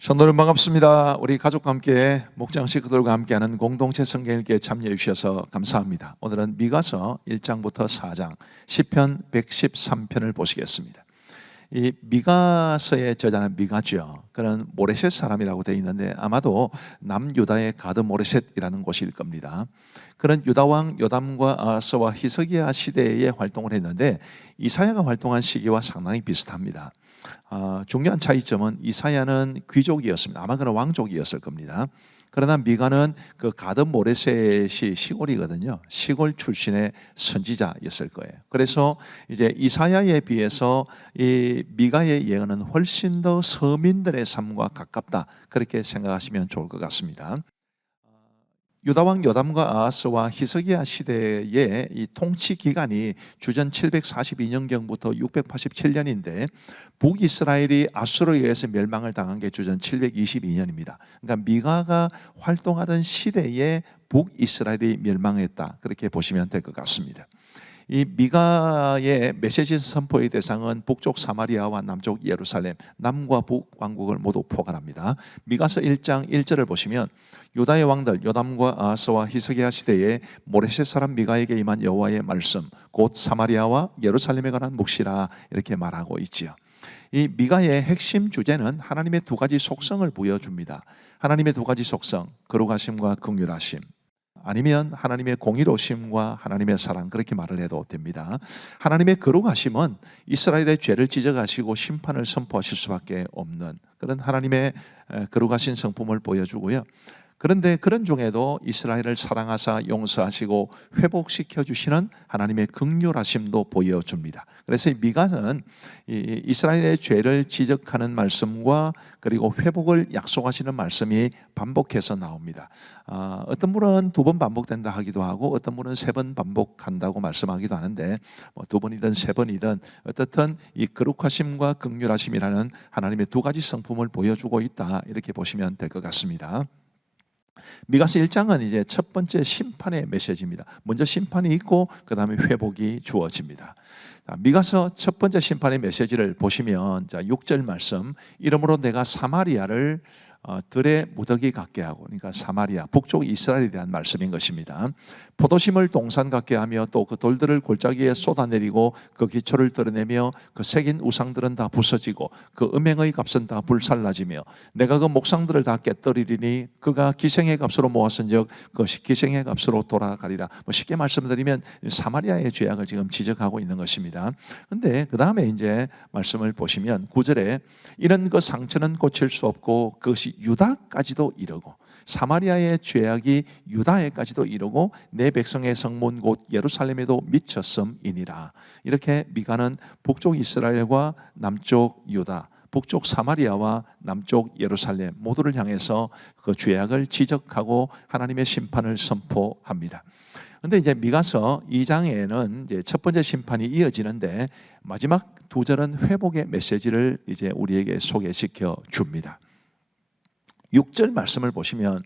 성도님 반갑습니다. 우리 가족과 함께 목장 식구들과 함께하는 공동체 성경 읽기에 참여해 주셔서 감사합니다. 오늘은 미가서 1장부터 4장 시편 113편을 보시겠습니다. 이 미가서의 저자는 미가죠. 그는 모레셋 사람이라고 되어 있는데 아마도 남유다의 가드 모레셋이라는 곳일 겁니다. 그는 유다왕 요담과 아하스와 히스기야 시대에 활동을 했는데 이사야가 활동한 시기와 상당히 비슷합니다. 중요한 차이점은 이사야는 귀족이었습니다. 아마 그는 왕족이었을 겁니다. 그러나 미가는 그 가드 모레셋이 시골이거든요. 시골 출신의 선지자였을 거예요. 그래서 이제 이사야에 비해서 이 미가의 예언은 훨씬 더 서민들의 삶과 가깝다, 그렇게 생각하시면 좋을 것 같습니다. 유다왕 요담과 아하스와 히스기야 시대의 이 통치 기간이 주전 742년경부터 687년인데 북이스라엘이 아수르에 의해서 멸망을 당한 게 주전 722년입니다. 그러니까 미가가 활동하던 시대에 북이스라엘이 멸망했다, 그렇게 보시면 될 것 같습니다. 이 미가의 메시지 선포의 대상은 북쪽 사마리아와 남쪽 예루살렘, 남과 북 왕국을 모두 포괄합니다. 미가서 1장 1절을 보시면 유다의 왕들 요담과 아하스와 히스기야 시대에 모레셋 사람 미가에게 임한 여호와의 말씀, 곧 사마리아와 예루살렘에 관한 묵시라, 이렇게 말하고 있지요. 이 미가의 핵심 주제는 하나님의 두 가지 속성을 보여줍니다. 하나님의 두 가지 속성, 거룩하심과 긍휼하심, 아니면 하나님의 공의로우심과 하나님의 사랑, 그렇게 말을 해도 됩니다. 하나님의 거룩하심은 이스라엘의 죄를 지적하시고 심판을 선포하실 수밖에 없는 그런 하나님의 거룩하신 성품을 보여주고요. 그런데 그런 중에도 이스라엘을 사랑하사 용서하시고 회복시켜 주시는 하나님의 긍휼하심도 보여줍니다. 그래서 미가는 이스라엘의 죄를 지적하는 말씀과 그리고 회복을 약속하시는 말씀이 반복해서 나옵니다. 어떤 분은 2번 반복된다 하기도 하고 어떤 분은 3번 반복한다고 말씀하기도 하는데 2번이든 3번이든 어떻든 이 거룩하심과 긍휼하심이라는 하나님의 두 가지 성품을 보여주고 있다, 이렇게 보시면 될 것 같습니다. 미가서 1장은 이제 첫 번째 심판의 메시지입니다. 먼저 심판이 있고 그 다음에 회복이 주어집니다. 미가서 첫 번째 심판의 메시지를 보시면 6절 말씀, 이러므로 내가 사마리아를 들의 무더기 같게 하고, 그러니까 사마리아 북쪽 이스라엘에 대한 말씀인 것입니다. 포도심을 동산 같게 하며 또 그 돌들을 골짜기에 쏟아내리고 그 기초를 드러내며 그 새긴 우상들은 다 부서지고 그 음행의 값은 다 불살라지며 내가 그 목상들을 다 깨뜨리리니 그가 기생의 값으로 모았은즉 그것이 기생의 값으로 돌아가리라. 쉽게 말씀드리면 사마리아의 죄악을 지금 지적하고 있는 것입니다. 그런데 그 다음에 이제 말씀을 보시면 9절에 이런 그 상처는 고칠 수 없고 그것이 유다까지도 이르고 사마리아의 죄악이 유다에까지도 이르고 내 백성의 성문 곧 예루살렘에도 미쳤음이니라. 이렇게 미가는 북쪽 이스라엘과 남쪽 유다, 북쪽 사마리아와 남쪽 예루살렘 모두를 향해서 그 죄악을 지적하고 하나님의 심판을 선포합니다. 그런데 이제 미가서 2장에는 이제 첫 번째 심판이 이어지는데 마지막 2절은 회복의 메시지를 이제 우리에게 소개시켜 줍니다. 6절 말씀을 보시면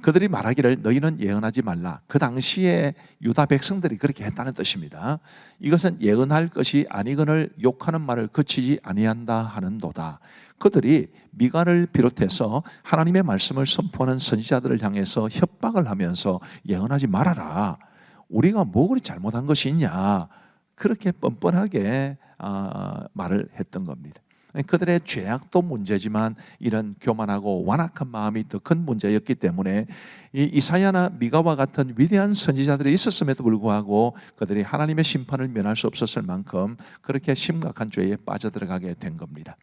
그들이 말하기를 너희는 예언하지 말라. 그 당시에 유다 백성들이 그렇게 했다는 뜻입니다. 이것은 예언할 것이 아니거늘 욕하는 말을 그치지 아니한다 하는도다. 그들이 미가를 비롯해서 하나님의 말씀을 선포하는 선지자들을 향해서 협박을 하면서 예언하지 말아라. 우리가 뭐 그리 잘못한 것이 있냐, 그렇게 뻔뻔하게 말을 했던 겁니다. 그들의 죄악도 문제지만 이런 교만하고 완악한 마음이 더 큰 문제였기 때문에 이사야나 미가와 같은 위대한 선지자들이 있었음에도 불구하고 그들이 하나님의 심판을 면할 수 없었을 만큼 그렇게 심각한 죄에 빠져들어가게 된 겁니다.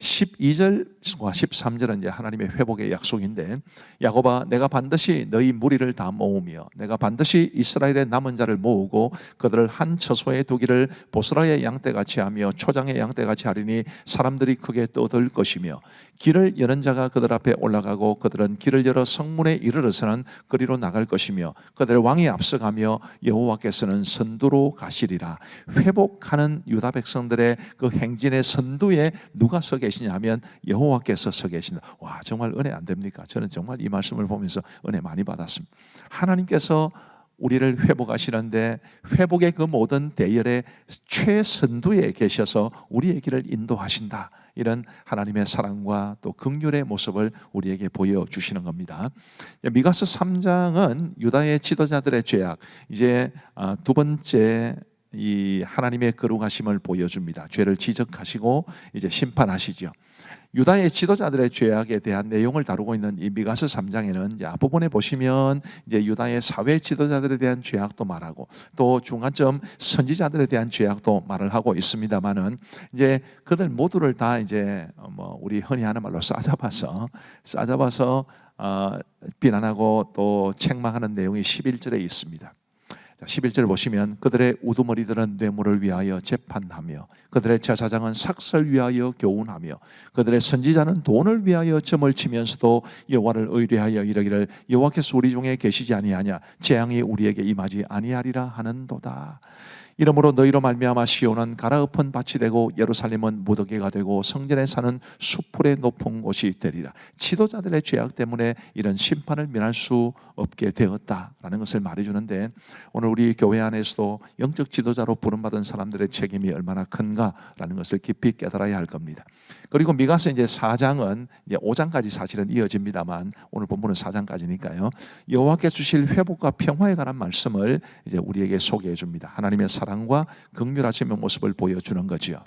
12절과 13절은 이제 하나님의 회복의 약속인데 야곱아 내가 반드시 너희 무리를 다 모으며 내가 반드시 이스라엘의 남은 자를 모으고 그들을 한 처소에 두기를 보스라의 양떼같이 하며 초장의 양떼같이 하리니 사람들이 크게 떠들 것이며 길을 여는 자가 그들 앞에 올라가고 그들은 길을 열어 성문에 이르러서는 그리로 나갈 것이며 그들의 왕이 앞서가며 여호와께서는 선두로 가시리라. 회복하는 유다 백성들의 그 행진의 선두에 누가 서 계시냐 하면 여호와께서 서 계신다. 와, 정말 은혜 안 됩니까? 저는 정말 이 말씀을 보면서 은혜 많이 받았습니다. 하나님께서 우리를 회복하시는데 회복의 그 모든 대열의 최선두에 계셔서 우리의 길을 인도하신다. 이런 하나님의 사랑과 또 긍휼의 모습을 우리에게 보여주시는 겁니다. 미가서 3장은 유다의 지도자들의 죄악, 이제 두 번째 이 하나님의 거룩하심을 보여줍니다. 죄를 지적하시고 이제 심판하시죠. 유다의 지도자들의 죄악에 대한 내용을 다루고 있는 이 미가서 3장에는 이제 앞부분에 보시면 이제 유다의 사회 지도자들에 대한 죄악도 말하고 또 중간점 선지자들에 대한 죄악도 말을 하고 있습니다만은 이제 그들 모두를 다 이제 우리 흔히 하는 말로 싸잡아서 비난하고 또 책망하는 내용이 11절에 있습니다. 11절 보시면 그들의 우두머리들은 뇌물을 위하여 재판하며 그들의 제사장은 삭설 위하여 교훈하며 그들의 선지자는 돈을 위하여 점을 치면서도 여호와를 의뢰하여 이르기를 여호와께서 우리 중에 계시지 아니하냐 재앙이 우리에게 임하지 아니하리라 하는도다. 이러므로 너희로 말미암아 시온은 갈아엎은 밭이 되고 예루살렘은 무더기가 되고 성전에 사는 수풀의 높은 곳이 되리라. 지도자들의 죄악 때문에 이런 심판을 면할 수 없게 되었다라는 것을 말해주는데, 오늘 우리 교회 안에서도 영적 지도자로 부름받은 사람들의 책임이 얼마나 큰가라는 것을 깊이 깨달아야 할 겁니다. 그리고 미가서 이제 4장은 이제 5장까지 사실은 이어집니다만 오늘 본문은 4장까지니까요. 여호와께 주실 회복과 평화에 관한 말씀을 이제 우리에게 소개해 줍니다. 하나님의 사랑과 긍휼하심의 모습을 보여주는 거지요.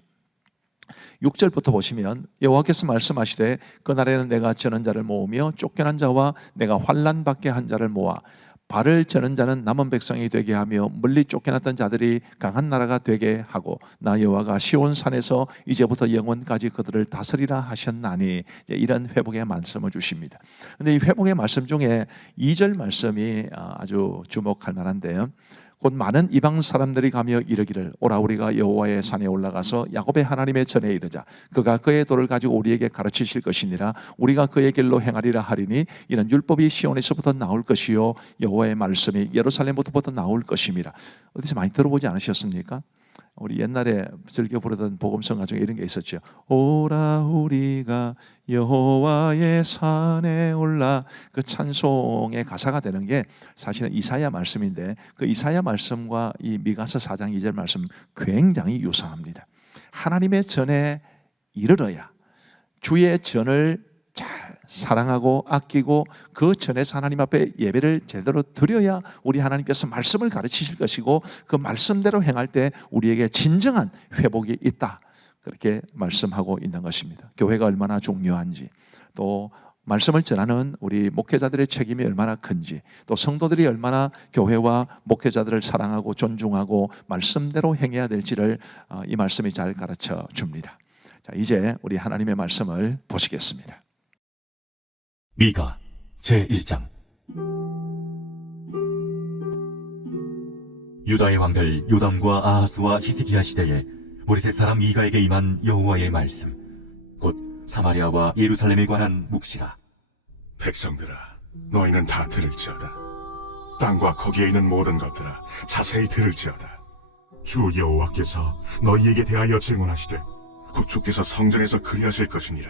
6절부터 보시면 여호와께서 말씀하시되 그날에는 내가 저는 자를 모으며 쫓겨난 자와 내가 환난 받게 한 자를 모아 발을 저는 자는 남은 백성이 되게 하며 멀리 쫓겨났던 자들이 강한 나라가 되게 하고 나 여호와가 시온 산에서 이제부터 영원까지 그들을 다스리라 하셨나니, 이런 회복의 말씀을 주십니다. 그런데 이 회복의 말씀 중에 2절 말씀이 아주 주목할 만한데요. 곧 많은 이방 사람들이 가며 이르기를 오라 우리가 여호와의 산에 올라가서 야곱의 하나님의 전에 이르자 그가 그의 도를 가지고 우리에게 가르치실 것이니라 우리가 그의 길로 행하리라 하리니 이는 율법이 시온에서부터 나올 것이요 여호와의 말씀이 예루살렘부터 나올 것임이라. 어디서 많이 들어보지 않으셨습니까? 우리 옛날에 즐겨 부르던 복음성가 중에 이런 게 있었죠. 오라 우리가 여호와의 산에 올라, 그 찬송의 가사가 되는 게 사실은 이사야 말씀인데 그 이사야 말씀과 이 미가서 4장 2절 말씀 굉장히 유사합니다. 하나님의 전에 이르러야, 주의 전을 잘 사랑하고 아끼고 그 전에서 하나님 앞에 예배를 제대로 드려야 우리 하나님께서 말씀을 가르치실 것이고 그 말씀대로 행할 때 우리에게 진정한 회복이 있다, 그렇게 말씀하고 있는 것입니다. 교회가 얼마나 중요한지, 또 말씀을 전하는 우리 목회자들의 책임이 얼마나 큰지, 또 성도들이 얼마나 교회와 목회자들을 사랑하고 존중하고 말씀대로 행해야 될지를 이 말씀이 잘 가르쳐 줍니다. 자, 이제 우리 하나님의 말씀을 보시겠습니다. 미가 제1장. 유다의 왕들 요담과 아하스와 히스기야 시대에 모레셋 사람 미가에게 임한 여호와의 말씀, 곧 사마리아와 예루살렘에 관한 묵시라. 백성들아, 너희는 다 들을지어다. 땅과 거기에 있는 모든 것들아, 자세히 들을지어다. 주 여호와께서 너희에게 대하여 질문하시되 곧 주께서 성전에서 그리하실 것이니라.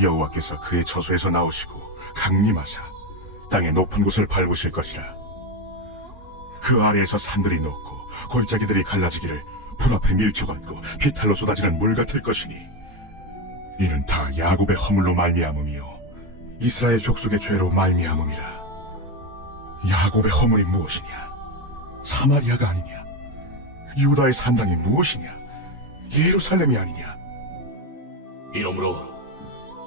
여호와께서 그의 처소에서 나오시고 강림하사 땅의 높은 곳을 밟으실 것이라. 그 아래에서 산들이 녹고 골짜기들이 갈라지기를 불 앞에 밀쳐갖고 비탈로 쏟아지는 물 같을 것이니 이는 다 야곱의 허물로 말미암음이요 이스라엘 족속의 죄로 말미암음이라. 야곱의 허물이 무엇이냐? 사마리아가 아니냐? 유다의 산당이 무엇이냐? 예루살렘이 아니냐? 이러므로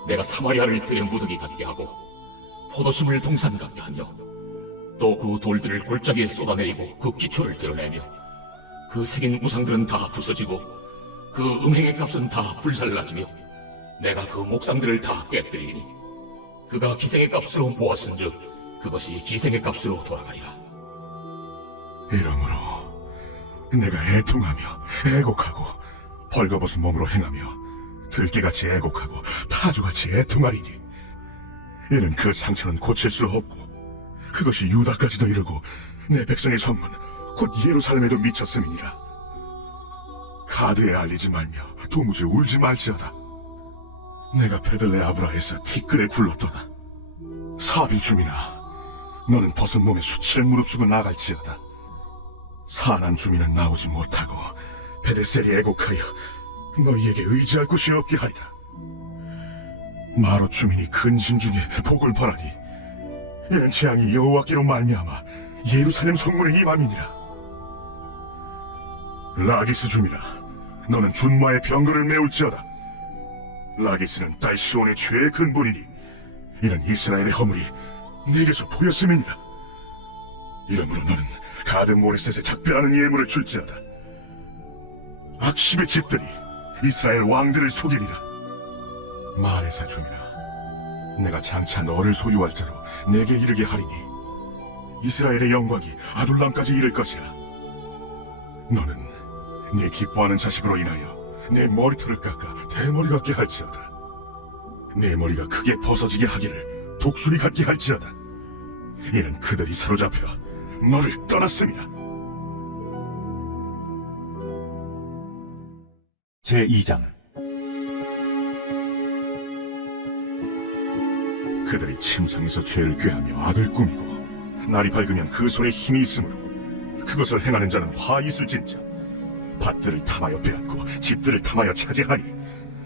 내가 사마리아를 들의 무더기 같게 하고 포도심을 동산 같게 하며 또 그 돌들을 골짜기에 쏟아내리고 그 기초를 드러내며 그 새긴 우상들은 다 부서지고 그 음행의 값은 다 불살라지며 내가 그 목상들을 다 깨뜨리니 그가 기생의 값으로 모았은즉 그것이 기생의 값으로 돌아가리라. 이러므로 내가 애통하며 애곡하고 벌거벗은 몸으로 행하며 들깨같이 애곡하고 타주같이 애통하리니 이는 그 상처는 고칠 수 없고 그것이 유다까지도 이르고 내 백성의 선문 곧 예루살렘에도 미쳤음이니라. 가드에 알리지 말며 도무지 울지 말지어다. 내가 베들레 아브라에서 티끌에 굴렀도다. 사빌 주민아, 너는 벗은 몸에 수치를 무릅쓰고 나갈지어다. 사난 주민은 나오지 못하고 베데셀이 애곡하여 너희에게 의지할 곳이 없게 하리라. 마롯 주민이 근심 중에 복을 벌하니 이는 재앙이 여호와께로 말미암아 예루살렘 성문에 임함이니라. 라기스 주민아, 너는 준마의 병거를 메울지어다. 라기스는 딸 시온의 죄의 근본이니 이는 이스라엘의 허물이 네게서 보였음이니라. 이러므로 너는 가드 모레셋에 작별하는 예물을 줄지어다. 악십의 집들이 이스라엘 왕들을 속이리라. 마레사 주민아, 내가 장차 너를 소유할 자로 내게 이르게 하리니 이스라엘의 영광이 아둘람까지 이를 것이라. 너는 네 기뻐하는 자식으로 인하여 내 머리털을 깎아 대머리 같게 할지어다. 내 머리가 크게 벗어지게 하기를 독수리 같게 할지어다. 이는 그들이 사로잡혀 너를 떠났음이라. 제2장. 그들이 침상에서 죄를 꾀하며 악을 꾸미고 날이 밝으면 그 손에 힘이 있으므로 그것을 행하는 자는 화 있을진저. 밭들을 탐하여 빼앗고 집들을 탐하여 차지하니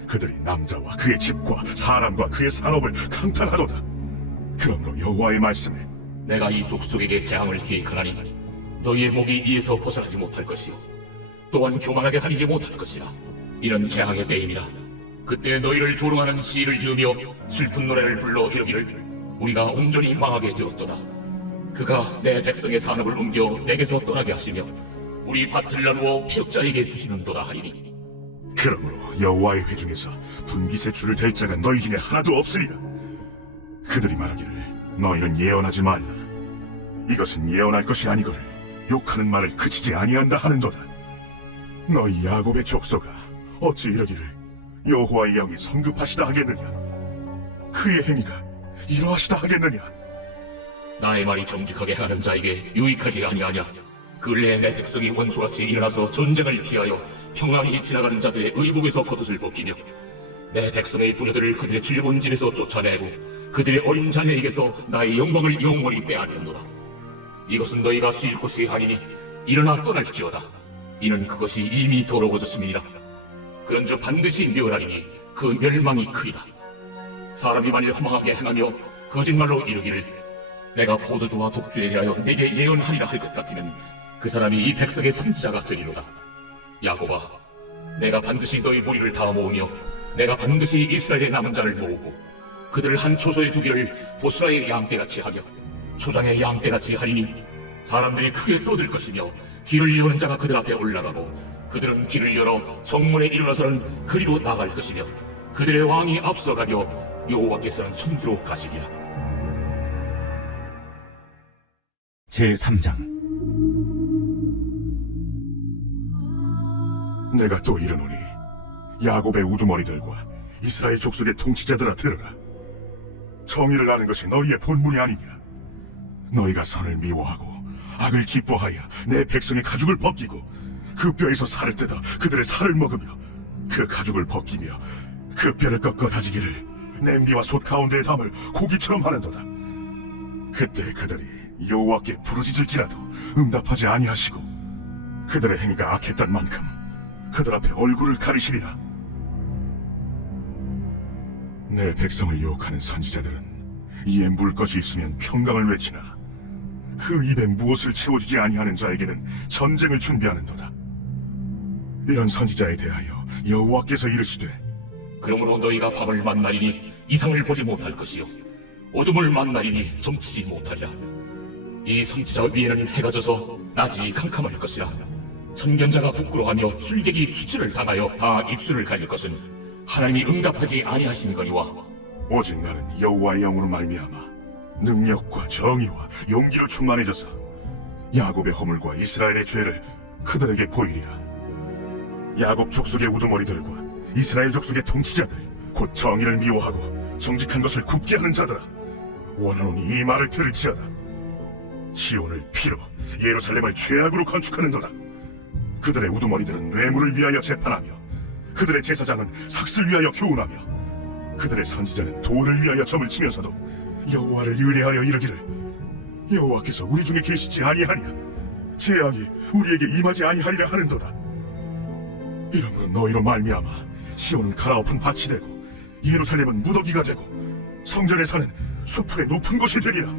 그들이 남자와 그의 집과 사람과 그의 산업을 강탈하도다. 그러므로 여호와의 말씀에 내가 이 족속에게 재앙을 계획하나니 너희의 목이 이에서 벗어나지 못할 것이요 또한 교만하게 다니지 못할 것이라. 이런 재앙의 때임이라. 그때 너희를 조롱하는 시를 지으며 슬픈 노래를 불러 이르기를 우리가 온전히 망하게 되었도다. 그가 내 백성의 산업을 옮겨 내게서 떠나게 하시며 우리 밭을 나누어 패역자에게 주시는도다 하리니. 그러므로 여호와의 회중에서 분깃의 줄을 댈 자가 너희 중에 하나도 없으리라. 그들이 말하기를 너희는 예언하지 말라. 이것은 예언할 것이 아니거늘 욕하는 말을 그치지 아니한다 하는도다. 너희 야곱의 족속아, 어찌 이러기를 여호와의 영이 성급하시다 하겠느냐? 그의 행위가 이러하시다 하겠느냐? 나의 말이 정직하게 하는 자에게 유익하지 아니하냐? 근래에 내 백성이 원수같이 일어나서 전쟁을 피하여 평안히 지나가는 자들의 의복에서 겉옷을 벗기며 내 백성의 부녀들을 그들의 질본 집에서 쫓아내고 그들의 어린 자녀에게서 나의 영광을 영원히 빼앗는도다. 이것은 너희가 쉴 곳이 아니니 일어나 떠날지어다. 이는 그것이 이미 더러워졌음이니라. 그런즉 반드시 멸하리니 그 멸망이 크리라. 사람이 만일 허망하게 행하며 거짓말로 이르기를 내가 포도주와 독주에 대하여 내게 예언하리라 할 것 같으면 그 사람이 이 백성의 선지자가 되리로다. 야곱아, 내가 반드시 너희 무리를 다 모으며 내가 반드시 이스라엘의 남은 자를 모으고 그들을 한 초소에 두기를 보스라의 양떼같이 하며 초장의 양떼같이 하리니 사람들이 크게 떠들 것이며 길을 여는 자가 그들 앞에 올라가고 그들은 길을 열어 성문에 일어나서는 그리로 나갈 것이며 그들의 왕이 앞서가며 여호와께서는 손으로 가시리라. 제3장. 내가 또 이르노니 야곱의 우두머리들과 이스라엘 족속의 통치자들아 들으라. 정의를 아는 것이 너희의 본분이 아니냐? 너희가 선을 미워하고 악을 기뻐하여 내 백성의 가죽을 벗기고 그 뼈에서 살을 뜯어 그들의 살을 먹으며 그 가죽을 벗기며 그 뼈를 꺾어 다지기를 냄비와 솥 가운데에 담을 고기처럼 하는도다. 그때 그들이 여호와께 부르짖을지라도 응답하지 아니하시고 그들의 행위가 악했던 만큼 그들 앞에 얼굴을 가리시리라. 내 백성을 유혹하는 선지자들은 이에 물 것이 있으면 평강을 외치나 그 입에 무엇을 채워주지 아니하는 자에게는 전쟁을 준비하는도다. 이런 선지자에 대하여 여호와께서 이르시되 그러므로 너희가 밤을 만나리니 이상을 보지 못할 것이요 어둠을 만나리니 점치지 못하리라. 이 선지자 위에는 해가 져서 낮이 캄캄할 것이라. 선견자가 부끄러워하며 술객이 수치를 당하여 다 입술을 가릴 것은 하나님이 응답하지 아니하시니거니와 오직 나는 여호와의 영으로 말미암아 능력과 정의와 용기로 충만해져서 야곱의 허물과 이스라엘의 죄를 그들에게 보이리라. 야곱 족속의 우두머리들과 이스라엘 족속의 통치자들 곧 정의를 미워하고 정직한 것을 굽게 하는 자들아, 원하노니 이 말을 들을지어다. 시온을 피로 예루살렘을 죄악으로 건축하는도다. 그들의 우두머리들은 뇌물을 위하여 재판하며 그들의 제사장은 삭슬 위하여 교훈하며 그들의 선지자는 돈을 위하여 점을 치면서도 여호와를 의뢰하여 이르기를 여호와께서 우리 중에 계시지 아니하냐? 재앙이 우리에게 임하지 아니하리라 하는도다. 이러므로 너희로 말미암아 시온은 갈아엎은 밭이 되고 예루살렘은 무더기가 되고 성전에 사는 수풀의 높은 곳이 되리라.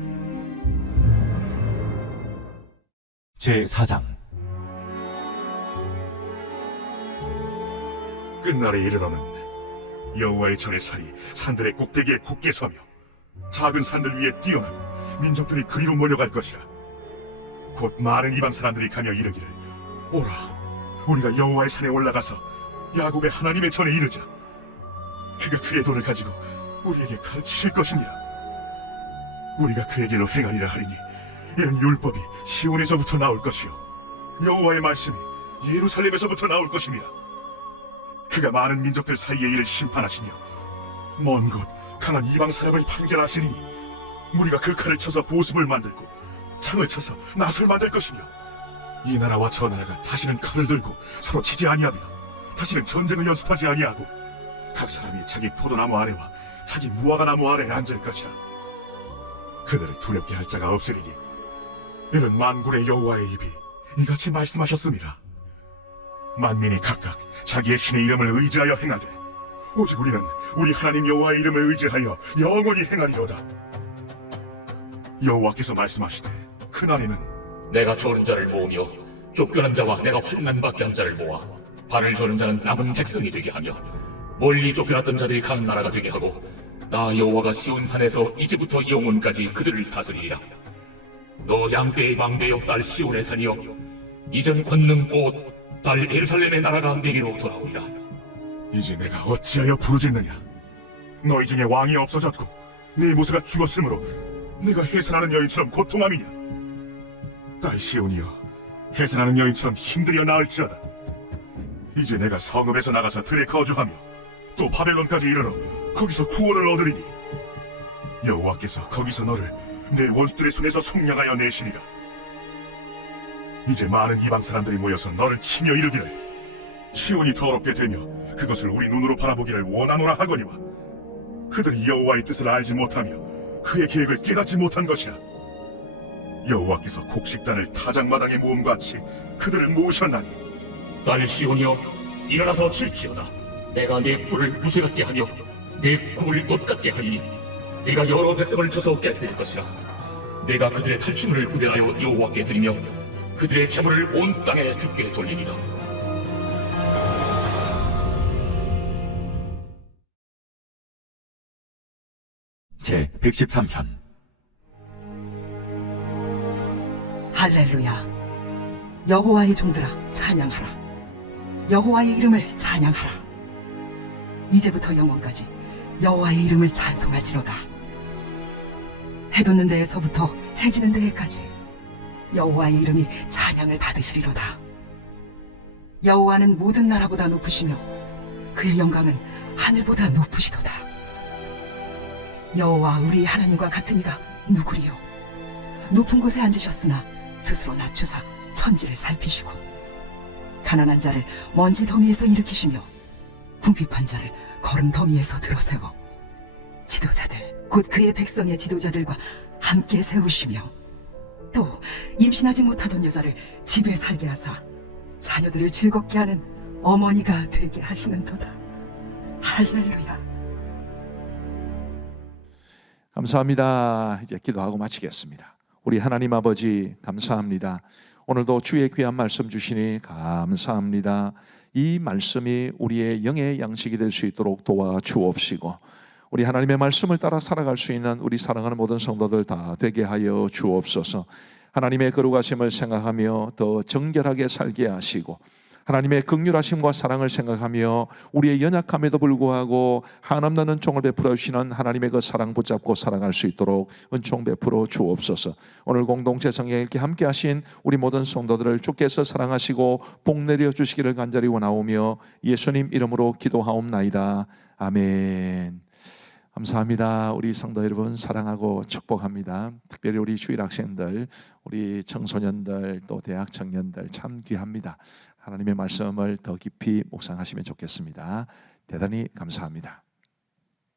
제4장. 끝날에 이르러는 여호와의 전의 살이 산들의 꼭대기에 굳게 서며 작은 산들 위에 뛰어나고 민족들이 그리로 몰려갈 것이라. 곧 많은 이방 사람들이 가며 이르기를, 오라, 우리가 여호와의 산에 올라가서 야곱의 하나님의 전에 이르자. 그가 그의 돈을 가지고 우리에게 가르치실 것이니라. 우리가 그의 길로 행하리라 하리니 이는 율법이 시온에서부터 나올 것이요 여호와의 말씀이 예루살렘에서부터 나올 것임이라. 그가 많은 민족들 사이에 이를 심판하시며 먼 곳 강한 이방 사람을 판결하시리니 우리가 그 칼을 쳐서 보습을 만들고 창을 쳐서 낫을 만들 것이며 이 나라와 저 나라가 다시는 칼을 들고 서로 치지 아니하며 다시는 전쟁을 연습하지 아니하고 각 사람이 자기 포도나무 아래와 자기 무화과나무 아래에 앉을 것이라. 그들을 두렵게 할 자가 없으리니 이는 만군의 여호와의 입이 이같이 말씀하셨음이라. 만민이 각각 자기의 신의 이름을 의지하여 행하되 오직 우리는 우리 하나님 여호와의 이름을 의지하여 영원히 행하리로다. 여호와께서 말씀하시되 그날에는 내가 저는 자를 모으며 쫓겨난 자와 내가 환난 받게 한 자를 모아 발을 저는 자는 남은 백성이 되게 하며 멀리 쫓겨났던 자들이 가는 나라가 되게 하고 나 여호와가 시온산에서 이제부터 영원까지 그들을 다스리리라. 너 양떼의 망대여 딸 시온의 산이여 이전 권능 곧 딸 예루살렘의 나라가 내리로 돌아오리라. 이제 내가 어찌하여 부르짖느냐. 너희 중에 왕이 없어졌고 네 모세가 죽었으므로 내가 해산하는 여인처럼 고통함이냐. 딸 시온이여 해산하는 여인처럼 힘들여 나을지어다. 이제 내가 성읍에서 나가서 들에 거주하며 또 바벨론까지 이르러 거기서 구원을 얻으리니 여호와께서 거기서 너를 내 원수들의 손에서 속량하여 내시리라. 이제 많은 이방 사람들이 모여서 너를 치며 이르기를 시온이 더럽게 되며 그것을 우리 눈으로 바라보기를 원하노라 하거니와 그들이 여호와의 뜻을 알지 못하며 그의 계획을 깨닫지 못한 것이라. 여호와께서 곡식단을 타작마당에 모음같이 그들을 모으셨나니 딸 시온이여 일어나서 칠지어다. 내가 내 뿔을 무쇠 같게 하며 내 굽을 놋 같게 하리니 내가 여러 백성을 쳐서 깨뜨릴 것이라. 내가 그들의 탈취물을 구별하여 여호와께 드리며 그들의 재물을 온 땅에 주께 돌리리라. 제113편. 할렐루야. 여호와의 종들아 찬양하라. 여호와의 이름을 찬양하라. 이제부터 영원까지 여호와의 이름을 찬송할지로다. 해 돋는 데에서부터 해 지는 데에까지 여호와의 이름이 찬양을 받으시리로다. 여호와는 모든 나라보다 높으시며 그의 영광은 하늘보다 높으시도다. 여호와 우리 하나님과 같은 이가 누구리요. 높은 곳에 앉으셨으나 스스로 낮추사 천지를 살피시고 가난한 자를 먼지 더미에서 일으키시며 궁핍한 자를 거름 더미에서 들어세워 지도자들 곧 그의 백성의 지도자들과 함께 세우시며 또 임신하지 못하던 여자를 집에 살게 하사 자녀들을 즐겁게 하는 어머니가 되게 하시는도다. 할렐루야. 감사합니다. 이제 기도하고 마치겠습니다. 우리 하나님 아버지 감사합니다. 오늘도 주의 귀한 말씀 주시니 감사합니다. 이 말씀이 우리의 영의 양식이 될 수 있도록 도와주옵시고 우리 하나님의 말씀을 따라 살아갈 수 있는 우리 사랑하는 모든 성도들 다 되게 하여 주옵소서. 하나님의 거룩하심을 생각하며 더 정결하게 살게 하시고 하나님의 긍휼하심과 사랑을 생각하며 우리의 연약함에도 불구하고 한없는 은총을 베풀어 주시는 하나님의 그 사랑 붙잡고 살아갈 수 있도록 은총 베풀어 주옵소서. 오늘 공동체 성경 읽기 함께 하신 우리 모든 성도들을 주께서 사랑하시고 복 내려 주시기를 간절히 원하오며 예수님 이름으로 기도하옵나이다. 아멘. 감사합니다. 우리 성도 여러분 사랑하고 축복합니다. 특별히 우리 주일 학생들, 우리 청소년들, 또 대학 청년들 참 귀합니다. 하나님의 말씀을 더 깊이 묵상하시면 좋겠습니다. 대단히 감사합니다.